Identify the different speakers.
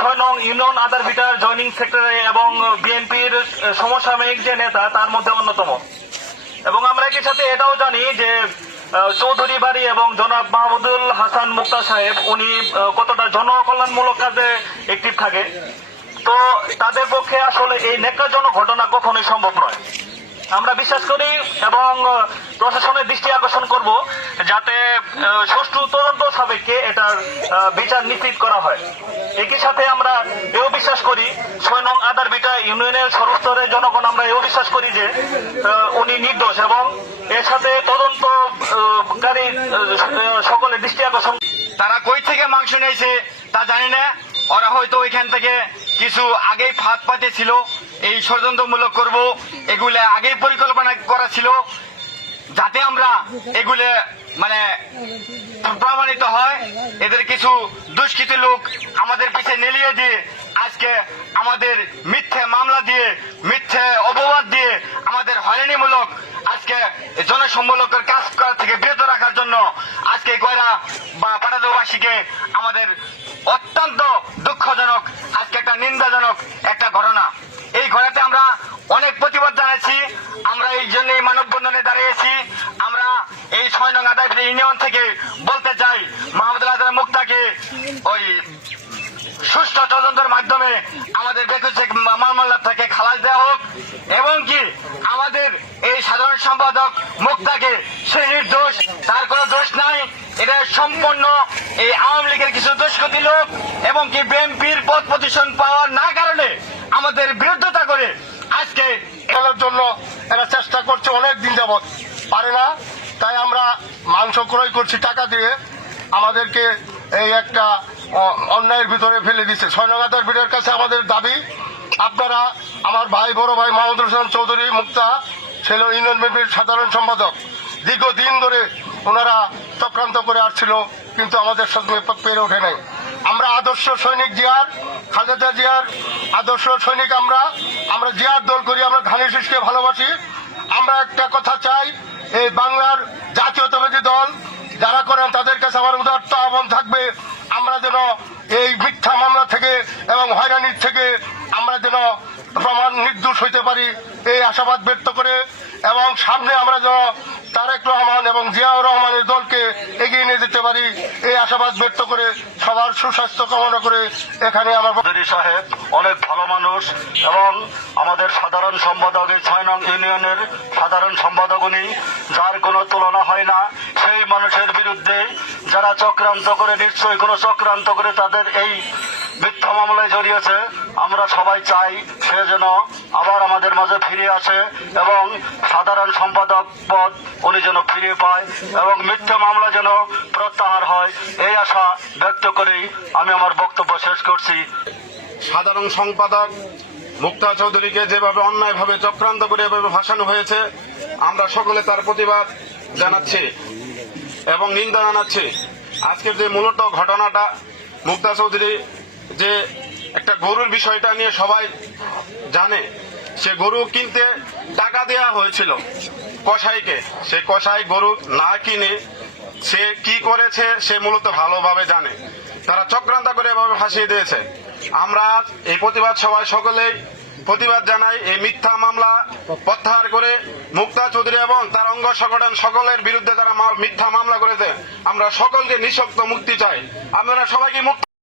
Speaker 1: ছয় নং ইউনিয়ন আদার বিটার জয়নিং সেক্টরে এবং বিএনপির সমসাময়িক যে নেতা, তার মধ্যে অন্যতম। এবং আমরা একই সাথে এটাও জানি যে চৌধুরী বাড়ি এবং জনাব মাহমুদুল হাসান মুক্তা সাহেব, উনি কতটা জনকল্যাণমূলক কাজে একটিভ থাকে। তো তাদের পক্ষে আসলে এই নেককারজনক ঘটনা কখনোই সম্ভব নয়। আমরা বিশ্বাস করি এবং প্রশাসনের দৃষ্টি আকর্ষণ করব যাতে সুষ্ঠু তদন্ত সাপেক্ষে এটার বিচার নিশ্চিত করা হয়। একই সাথে আমরা এও বিশ্বাস করি, ছয় নং আদার বিটা ইউনিয়নের সর্বস্তরের জনগণ, আমরা এও বিশ্বাস করি যে উনি নির্দোষ এবং এর সাথে তদন্তকারী সকলের দৃষ্টি আকর্ষণ
Speaker 2: তারা কই থেকে মাংস নিয়েছে তা জানি না। ওরা হয়তো ওইখান থেকে কিছু আগেই ফাঁদ পাতে ছিল এই ষড়যন্ত্রমূলক করব। এগুলো আগেই পরিকল্পনা করা ছিল। যাতে আমরা এগুলো মানে প্রমাণিত হয়। এদের কিছু দুষ্কৃতী লোক আমাদের পিছে নেলিয়ে দিয়ে আজকে আমাদের মিথ্যে মামলা দিয়ে, মিথ্যে অপবাদ দিয়ে আমাদের হয়রানিমূলক আজকে জনসম্মূলকের কাজ করা থেকে বিরত রাখার জন্য আজকে কয়রা বা পাটাদবাসীকে আমাদের অত্যন্ত দুঃখজনক, আজকে একটা নিন্দাজনক একটা ঘটনা। অনেক প্রতিবাদ জানাচ্ছি। আমরা এই জন্য এই মানববন্ধনে দাঁড়িয়েছি। আমরা এই ছয় নং আদায় ইউনিয়ন থেকে বলতে চাই, মাহমুদুল আজহার মুক্তাকে ওই সুষ্ঠু তদন্তের মাধ্যমে আমাদের বেকুচে মামলা থেকে খালাস দেওয়া হোক এবং কি আমাদের এই সাধারণ সম্পাদক মুক্তাকে সে নির্দোষ, তার কোনো দোষ নাই। এটা সম্পূর্ণ এই আওয়ামী লীগের কিছু দুষ্কৃতী লোক এবং কি বিএনপির পদ প্রতিষ্ঠান পাওয়ার না কারণে আমাদের বিরুদ্ধতা করে আজকে
Speaker 3: খেলার জন্য এরা চেষ্টা করছে অনেক দিন যাবৎ। পারে না, তাই আমরা মাংস ক্রয় করছি টাকা দিয়ে। আমাদেরকে এই একটা অন্যায়ের ভিতরে ফেলে দিচ্ছে। ছয়নগাতার ভিড়ের কাছে আমাদের দাবি, আপনারা আমার ভাই, বড় ভাই মাহমুদুল হোসেন চৌধুরী মুক্তা, ছিল ইউনিয়ন বিএনপির সাধারণ সম্পাদক, দীর্ঘদিন ধরে ওনারা চক্রান্ত করে আসছিল, কিন্তু আমাদের সঙ্গে পেরে ওঠে নাই। আমরা আদর্শ সৈনিক জিয়ার, খালেদা জিয়ার আদর্শ সৈনিক আমরা। আমরা জিয়ার দল করি, আমরা ধানি শীষকে ভালোবাসি। আমরা একটা কথা চাই, এই বাংলার জাতীয়তাবাদী দল যারা করেন তাদের কাছে আমার উদারতা আহ্বান থাকবে। আমরা যেন এই মিথ্যা মামলা থেকে এবং হয়রানির থেকে যেন প্রমাণ নির্দোষ হইতে পারি, এই আশাবাদ ব্যক্ত করে এবং সামনে আমরা যেন তারেক রহমান এবং জিয়াউর রহমানের দলকে এগিয়ে নিয়ে যেতে পারি, এই আশাবাদ ব্যক্ত করে সবার সুস্বাস্থ্য কামনা করে এখানে আমার
Speaker 1: সাহেব অনেক ভালো মানুষ এবং আমাদের সাধারণ সম্পাদক এই ছয় নং ইউনিয়নের সাধারণ সম্পাদক উনি, যার কোনো তুলনা হয় না। সেই মানুষের বিরুদ্ধে যারা চক্রান্ত করে, নিশ্চয়ই কোনো চক্রান্ত করে তাদের এই মিথ্যা মামলায় জড়িয়েছে। আমরা সবাই চাই সে যেন আবার আমাদের মাঝে ফিরে আসে এবং সাধারণ সম্পাদক পদ উনি যেন ফিরে পায় এবং মিথ্যা মামলা যেন প্রত্যাহার হয়, এই আশা ব্যক্ত করেই আমি আমার বক্তব্য শেষ করছি।
Speaker 4: সাধারণ সম্পাদক মুক্তা চৌধুরীকে যেভাবে অন্যায়ভাবে চক্রান্ত করে এভাবে ভাসানো হয়েছে, আমরা সকলে তার প্রতিবাদ জানাচ্ছি এবং নিন্দা জানাচ্ছি। আজকের যে মূলত ঘটনাটা, মুক্তা চৌধুরী যে একটা গরুর বিষয়টা নিয়ে সবাই জানে, সে গরু কিনতে টাকা দেওয়া হয়েছিল কসাইকে। সে কসাই গরু না কিনে সে কি করেছে সে মূলত ভালোভাবে জানে। তারা চক্রান্ত করে এভাবে ফাঁসিয়ে দিয়েছে। আমরা এই প্রতিবাদ সবাই সকলেই প্রতিবাদ জানাই এই মিথ্যা মামলা প্রত্যাহার করে মুক্তা চৌধুরী এবং তার অঙ্গ সংগঠন সকলের বিরুদ্ধে মা- মিথ্যা মামলা করেছে, আমরা সকলকে নিঃশক্ত মুক্তি চাই। আপনারা সবাইকে মুক্ত